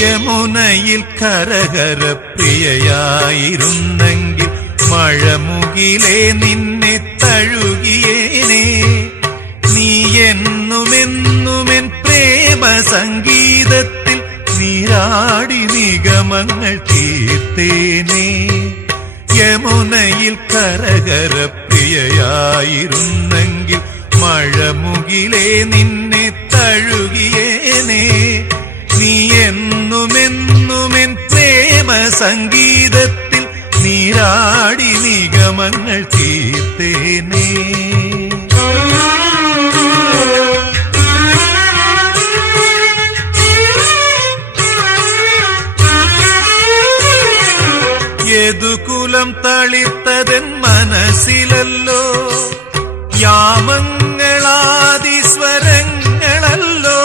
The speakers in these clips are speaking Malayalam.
യമുനയിൽ കരകര പ്രിയയായിരുന്നെങ്കിൽ മഴമുകിലേ നിന്നെ തഴുകിയേനെ. നീ എന്നുമെന്നുമെൻ പ്രേമ സംഗീതത്തിൽ നീരാടി നിഗമങ്ങൾ തീർത്തേനെ. യമുനയിൽ കരകര പ്രിയയായിരുന്നെങ്കിൽ മഴമുകിലേ നിന്നെ തഴുകിയേനെ. നീ എന്നുമെന്നുമെൻ പ്രേമ സംഗീതത്തിൽ നീരാടി നിഗമങ്ങൾ തീർത്തേനെ. യദുകുലം തളിർത്തതൻ മനസ്സിലല്ലോ, യാമങ്ങളാദിസ്വരങ്ങളല്ലോ.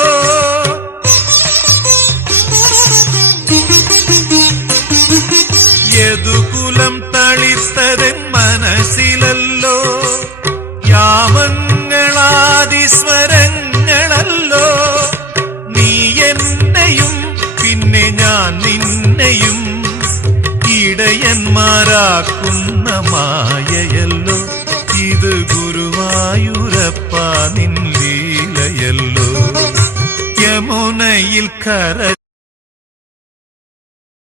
യദുകുലം തളിർത്തതൻ മനസ്സിലല്ലോ, യാമങ്ങളാദിസ്വരങ്ങളല്ലോ. നീ എന്നെയും പിന്നെ ഞാൻ നിന്നെയും ഇടയന്മാരാക്കുന്ന മായയല്ലോ. ഇത് ഗുരുവായൂരപ്പ നിൻ ലീലയല്ലോ. യമുനയിൽ കര